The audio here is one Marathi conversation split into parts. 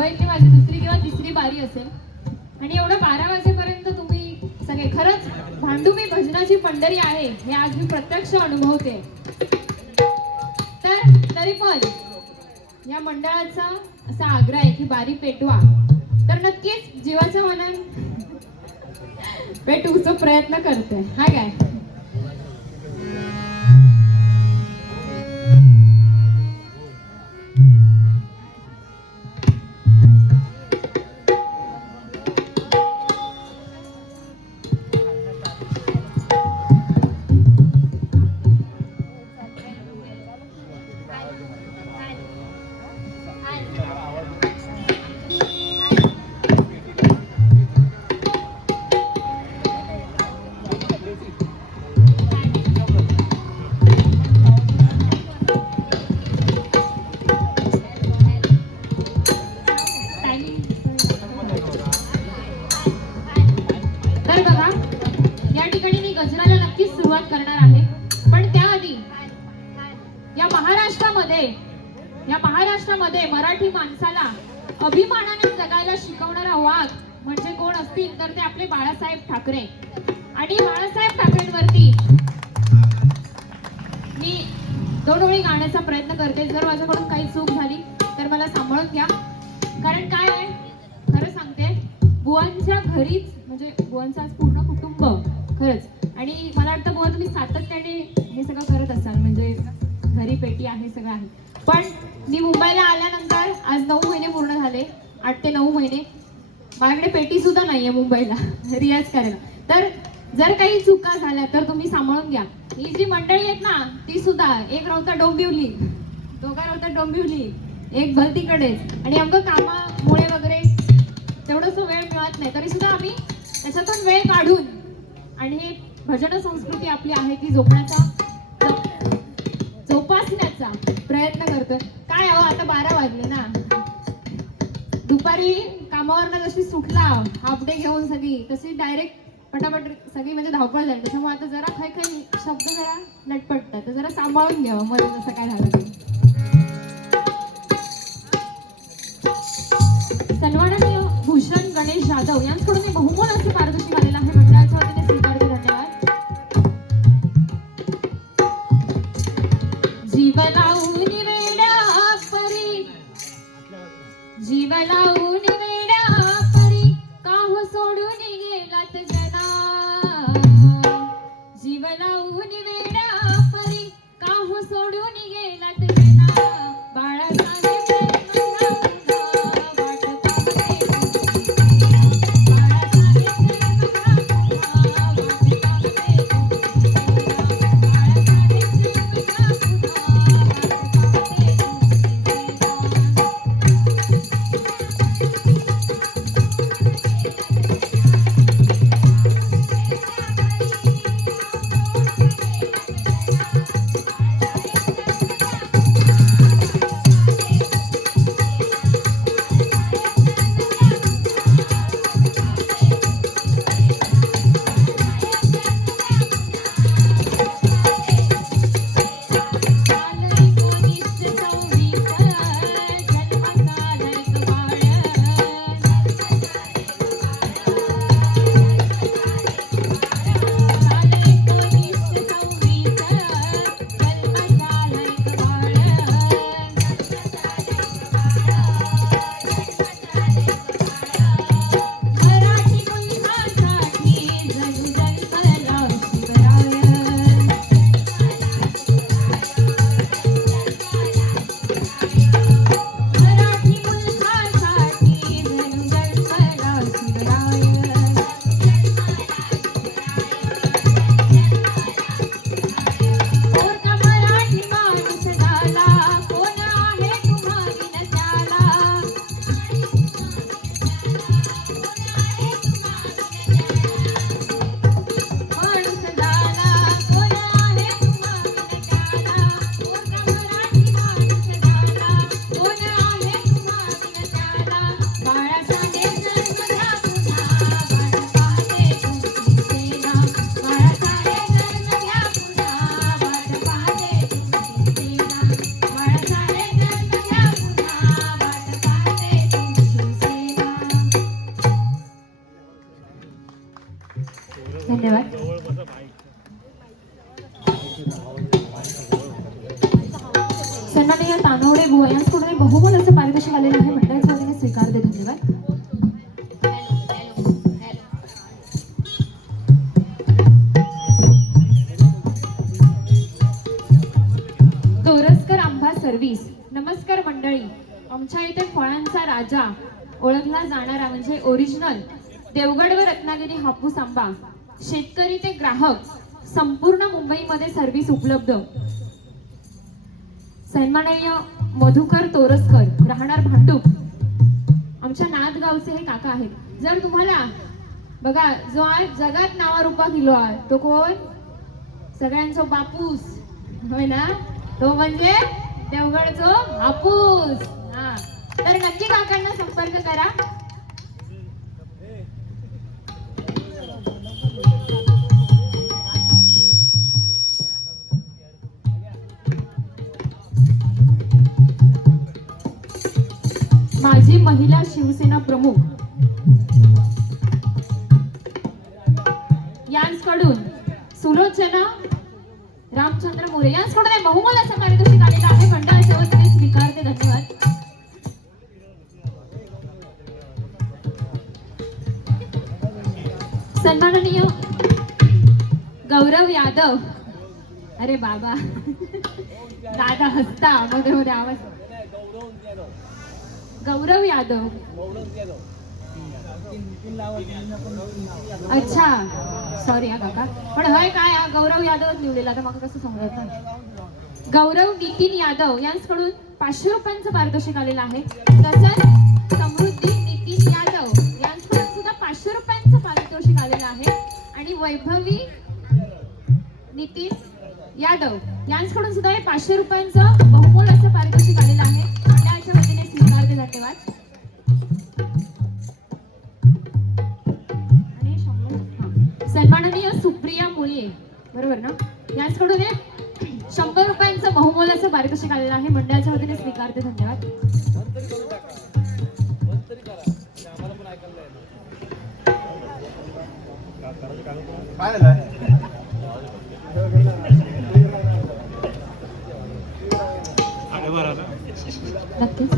मुंबईतली माझी दुसरी किंवा तिसरी बारी असेल. आणि एवढं बारा वाजेपर्यंत तुम्ही सगळे खरंच भांडू मी भजनाची पंढरी आहे हे आज मी प्रत्यक्ष अनुभवते. तर तरी पण या मंडळाचा असा आग्रह आहे की बारी पेटवा. तर नक्कीच जीवाचं मनन पेटवूचा प्रयत्न करते. हा काय घरीच म्हणजे बुवांचं आज पूर्ण कुटुंब खरंच. आणि मला वाटतं बुवा तुम्ही सातत्याने हे सगळं करत असाल म्हणजे घरी पेटी आहे सगळं आहे. पण मी मुंबईला आल्यानंतर आज नऊ महिने पूर्ण झाले आठ ते नऊ महिने. माझ्याकडे पेटी सुद्धा नाहीये मुंबईला रियाज करायला. तर जर काही चुका झाल्या तर तुम्ही सांभाळून घ्या. ही जी मंडळी आहेत ना ती सुद्धा एक रावता डोंबिवली दोघा रावता डोंबिवली एक भलतीकडेच. आणि अगं कामामुळे वगैरे वेळ मिळत नाही तरी सुद्धा आम्ही त्याच्यातून वेळ काढून आणि हे भजन संस्कृती आपली आहे ती जोपण्याचा जोपासण्याचा प्रयत्न करतोय. काय अहो आता बारा वाजले ना. दुपारी कामावर जशी सुटला हाफ डे घेऊन सगळी तशी डायरेक्ट पटापट सगळी म्हणजे धावपळ झाली. त्याच्यामुळे आता जरा काही काही शब्द जरा लटपटतात. तर जरा सांभाळून घ्यावं हो, मध्ये जसं काय झालं ते. सन्माननीय गणेश जाधव यांच्याकडून मी बहुमोल राजा. ओळखला जाणारा म्हणजे ओरिजिनल देवगड व रत्नागिरी हापूस आंबा. शेतकरी ते ग्राहक. संपूर्ण मुंबईमध्ये सर्व्हिस उपलब्ध. सन्माननीय मधुकर तोरसकर राहणार भांडूप. आमच्या नादगावचे हे काका आहेत. जर तुम्हाला बघा जो आज जगात नावारूपा दिलो आहे तो कोण? सगळ्यांचा बापूस. होय ना? तो म्हणजे देवगडचो हापूस. तर नक्की काकांना संपर्क करा. माझी महिला शिवसेना प्रमुख. यांकडून सुलोचना रामचंद्र मोरे. यांचकडून बहुमोल असं पारितोषिक आलेलं आहे गौरव यादव. अरे बाबा. दादा हसता मध्ये मध्ये आवाज. गौरव यादव. अच्छा. सॉरी हा काका. पण हय काय हा? गौरव यादवच निवडलेला. आता मला कसं समजत गौरव नितीन यादव यांच्याकडून पाचशे रुपयांचं पारितोषिक आलेलं आहे. तसंच समृद्धी नितीन यादव यांच्याकडून सुद्धा पाचशे रुपयांचं पारितोषिक आलेलं आहे. आणि वैभवी नितीन यादव. यांच्याकडून सुद्धा हे पाचशे रुपयांचं बहुमोल असं पारितोषिक आलेलं आहे. मंडळाच्या वतीने स्वीकारते धन्यवाद. सन्माननीय सुप्रिया मुळे बरोबर ना? यांच्याकडून हे शंभर रुपयांचं बहुमोल असं पारितोषिक आलेलं आहे. मंडळाच्या वतीने स्वीकारते धन्यवाद. काय झालं? नक्कीच.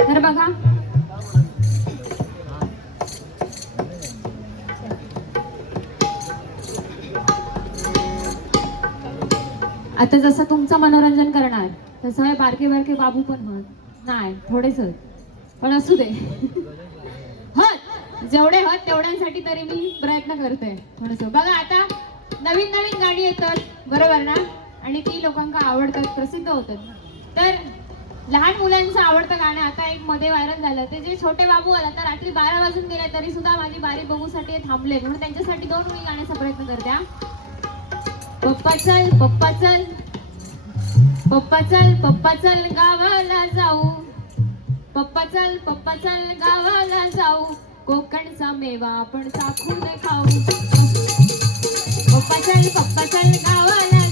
तर बघा. आता जसं तुमचं मनोरंजन करणार तसं हे बारके बारके बाबू पण म्हण नाही थोडेच पण असू दे. जेवढे होत तेवढ्यांसाठी तरी मी प्रयत्न करते थोडस. बघा आता नवीन नवीन गाणी येतात बरोबर ना? आणि ती लोकांना आवडतात प्रसिद्ध होतात. तर लहान मुलांचं आवडतं गाणं आता एक मध्ये व्हायरल झालं. ते जे छोटे बाबू आला तर रात्री बारा वाजून गेले तरी सुद्धा माझी बारी बघूसाठी थांबले. म्हणून त्यांच्यासाठी दोन मी गाण्याचा प्रयत्न करते पप्पा चल पप्पा चल. पप्पा चल पप्पा चल गावाला जाऊ. पप्पा चल पप्पा चल गावाला जाऊ. कोकणचा मेवा आपण चाखून खाऊ. पप्पा चल पप्पा चल गावाला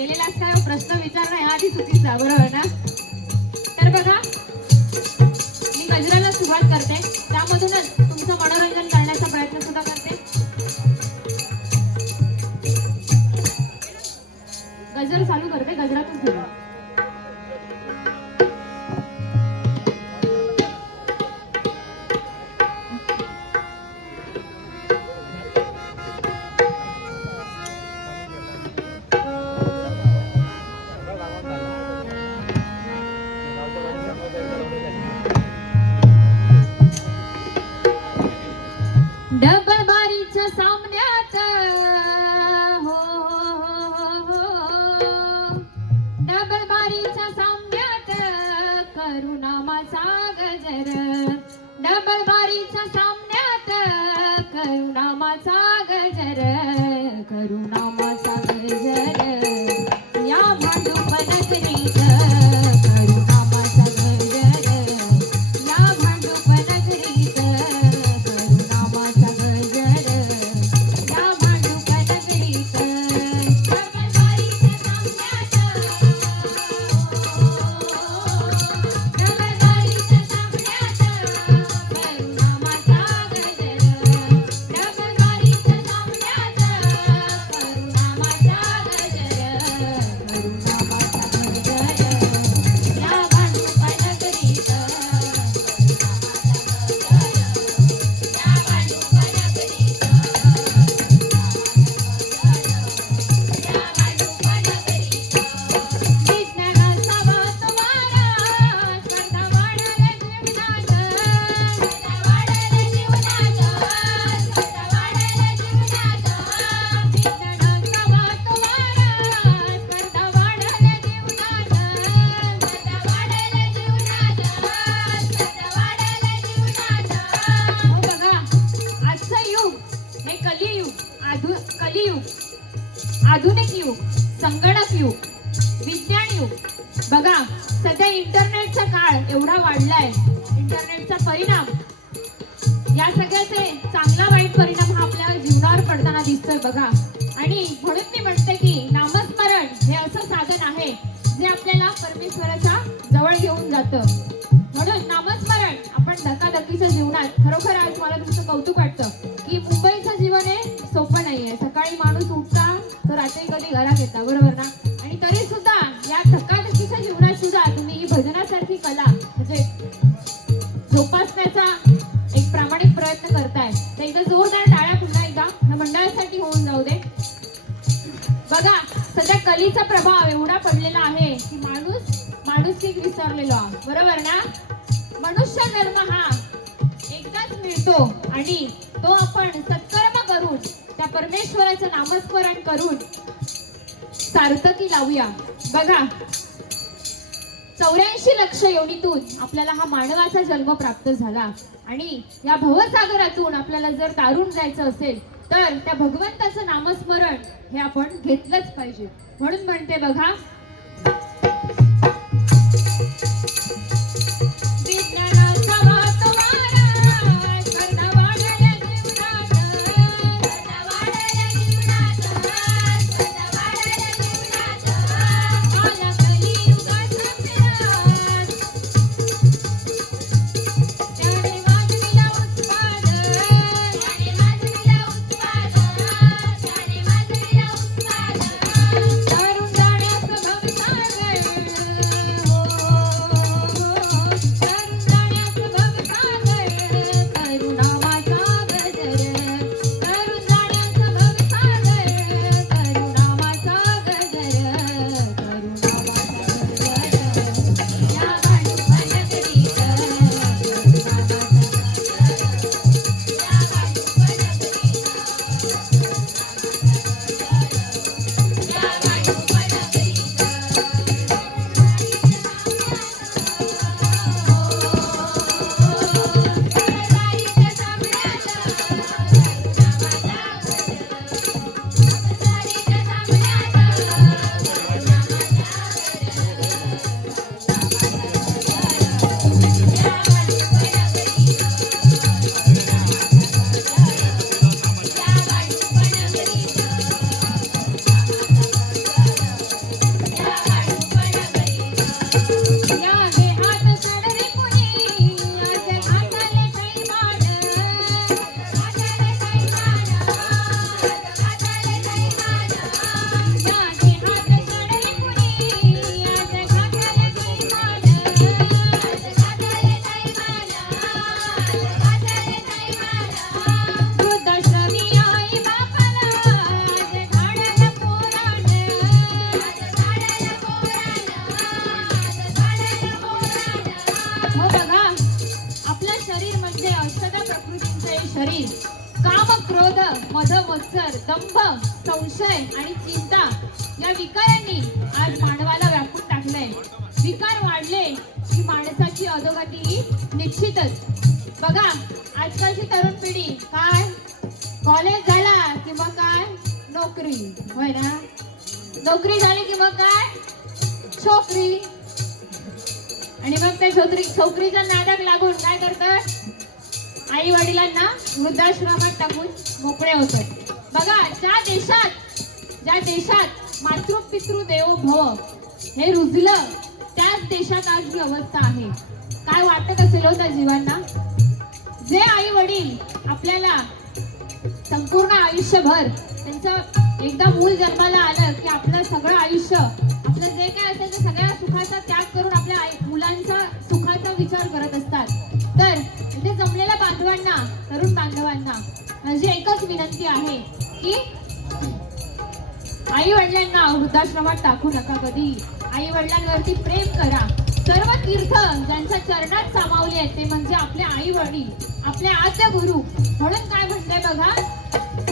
गेलेला नाही काय प्रश्न विचारणं हा आधी चुकीचा बरोबर ना? तर बघा मी गजराला सुरुवात करते. त्यामधूनच तुमचं मनोरंजन करण्याचा प्रयत्न सुद्धा करते. गजर चालू करते गजरातून विज्ञान बघा सध्या इंटरनेटचा काळ एवढा वाढलाय. इंटरनेटचा परिणाम. या सगळ्याचे चांगला वाईट परिणाम हा आपल्या जीवनावर पडताना दिसतोय बघा. आणि म्हणून मी म्हणते की नामस्मरण हे असं साधन आहे जे आपल्याला परमेश्वराच्या जवळ घेऊन जातं. म्हणून नामस्मरण आपण धकाधकीच्या जीवनात खरोखर आज मला तुमचं कौतुक वाटतं. जोरदार टाळ्या पुन्हा एकदा. मंडळासाठी होऊन जाऊ दे. बघा सध्या कलीचा प्रभाव एवढा पडलेला आहे की माणूस माणुसकी विसरलेलो आहे बरोबर ना? मनुष्य धर्म हा एकदाच मिळतो आणि तो आपण सत्कर्म करून त्या परमेश्वराचं नामस्मरण करून सार्थकी लावूया. बघा चौऱ्याऐंशी लक्ष योनीतून आपल्याला हा मानवाचा जन्म प्राप्त झाला. आणि या भवसागरातून आपल्याला जर तारून जायचं असेल तर त्या भगवंताचं नामस्मरण हे आपण घेतलंच पाहिजे. म्हणून म्हणते बघा तिचं नाटक लागून काय करतात आई वडिलांना वृद्धाश्रमात टाकून मोकळे होतात बघा ज्या देशात ज्या देशात मातृ पितृ देवो भव हे रुजलं त्याच देशात आज ही अवस्था आहे. काय वाटत असेल होता जीवांना? जे आई वडील आपल्याला संपूर्ण आयुष्यभर त्यांचं एकदा मूल जन्माला आलं की आपलं सगळं आयुष्य आपलं जे काय असेल ते सगळ्या सुखाचा त्याग करून आपल्या आई मुलांचा सुखाचा विचार करत असतात. तर इथे जमलेल्या बांधवांना तरुण बांधवांना माझी एकच विनंती आहे की आई वडिलांना वृद्धाश्रमात टाकू नका कधी. आई वडिलांवरती प्रेम करा. सर्व तीर्थ ज्यांच्या चरणात सामावले आहेत ते म्हणजे आपले आई वडील आपले आद्य गुरु. म्हणून काय म्हणते बघा?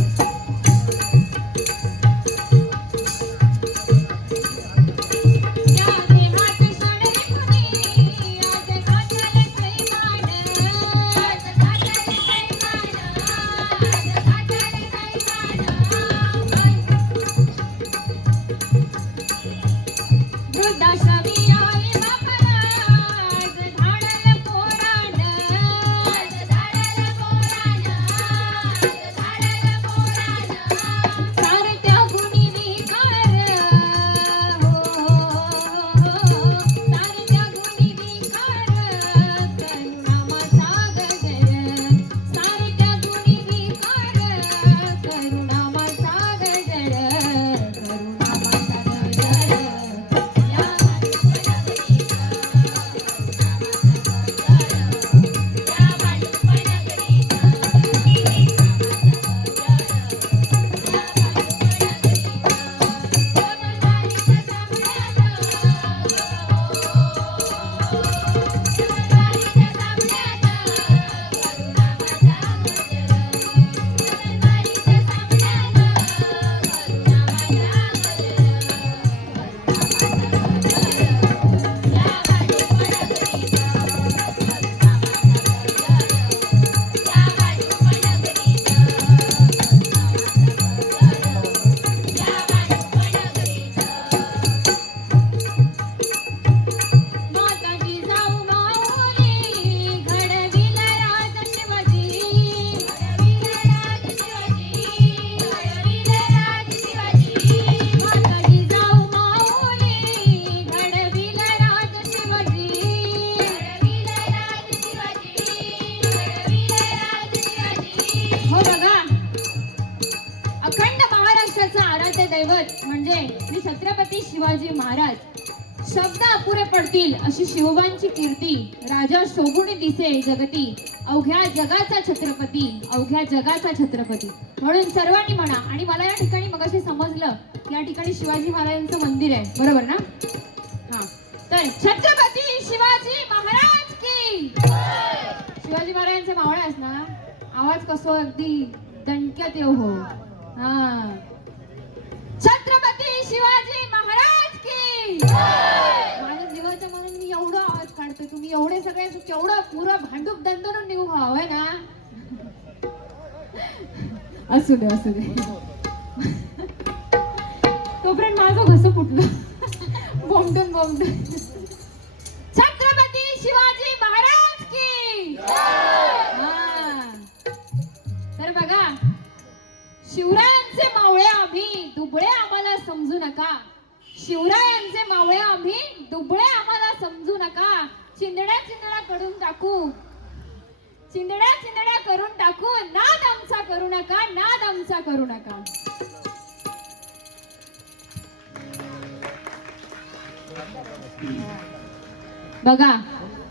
छत्रपती अवघ्या जगाचा छत्रपती. म्हणून सर्वांनी म्हणा आणि मला या ठिकाणी मगाशी समजलं या ठिकाणी शिवाजी महाराजांचं मंदिर आहे. बरोबर ना? हा. तर छत्रपती शिवाजी महाराज की! शिवाजी महाराजांचे मावळ्यास ना? आवाज कसो अगदी दणक्यात येऊ हो. हा. छत्रपती शिवाजी महाराज की! माझ्या जीवाच्या म्हणून मी एवढा आवाज काढते तुम्ही एवढे सगळे केवढं पुरं भांडूप दंदरून निघू हवंय ना? असू दे असू दे. तोपर्यंत माझं घसं फुटलं? बोमटून बोमटून. छत्रपती शिवाजी महाराज की! हा. तर बघा शिवरायांचे मावळे आम्ही दुबळे आम्हाला समजू नका. शिवरायांचे मावळे आम्ही दुबळे आम्हाला समजू नका. चिंदड्या चिंदड्या करून टाकू. चिंदड्या चिंदड्या करून टाकू. नाद आमचा करू नका नाद आमचा करू नका. बघा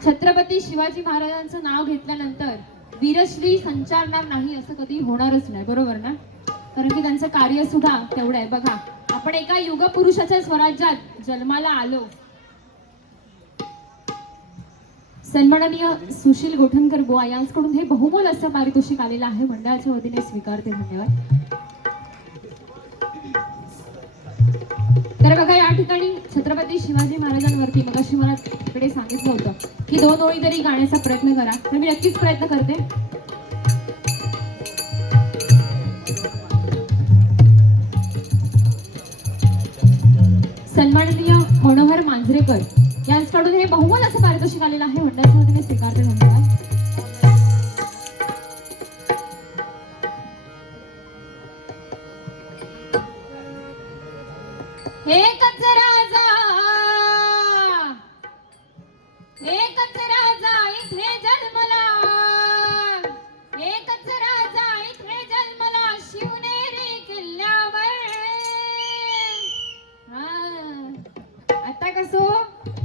छत्रपती शिवाजी महाराजांचं नाव घेतल्यानंतर वीरश्री संचारणार नाही असं कधी होणारच नाही बरोबर ना? कारण की त्यांचं कार्य सुद्धा तेवढं आहे. बघा आपण एका युगपुरुषाच्या स्वराज्यात जन्माला आलो. सन्माननीय सुशील गोठणकर बुवा यांच्याकडून हे बहुमोल असं पारितोषिक आलेलं आहे. मंडळाच्या वतीने स्वीकारते धन्यवाद. तर बघा या ठिकाणी छत्रपती शिवाजी महाराजांवरती मगाशी मला तिकडे सांगितलं होतं की दोन ओळी तरी गाण्याचा प्रयत्न करा. तर मी नक्कीच प्रयत्न करते. सन्माननीय मनोहर मांजरेकर यांच्याकडून हे बहुमोल असं पारितोषिक आलेलं आहे मंडळाच्या वतीने स्वीकारते धन्यवाद एकच राजा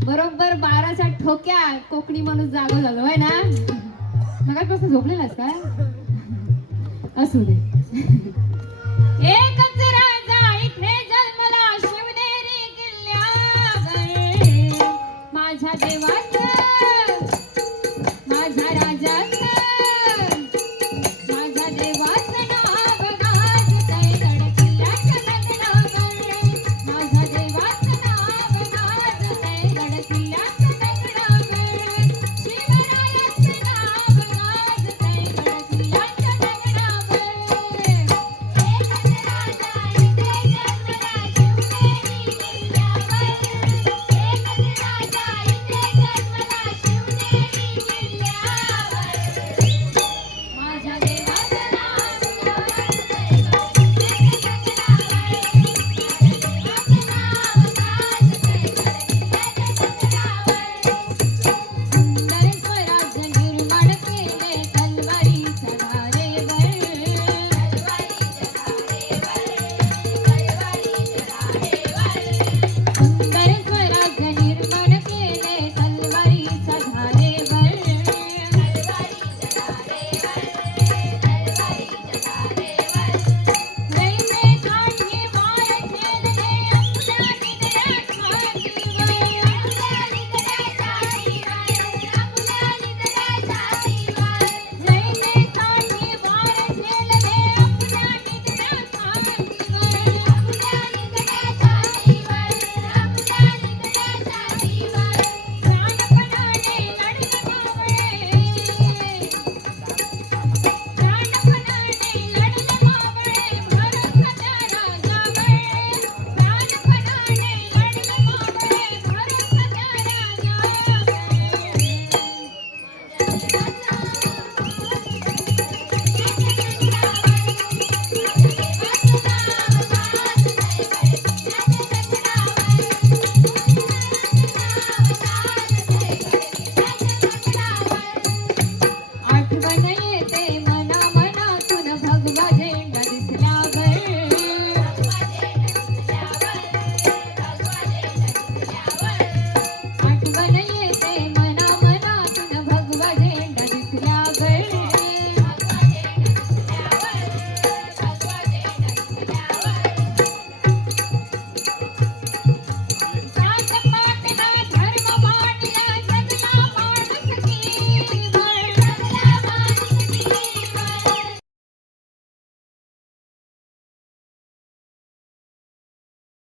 बरोबर बाराच्या ठोक्या कोकणी माणूस जागो झालो. आहे ना? मगापासून झोपलेलास का? असू दे. एकच राजा इथे जन्मला शिवनेरी किल्ल्या माझ्या देवा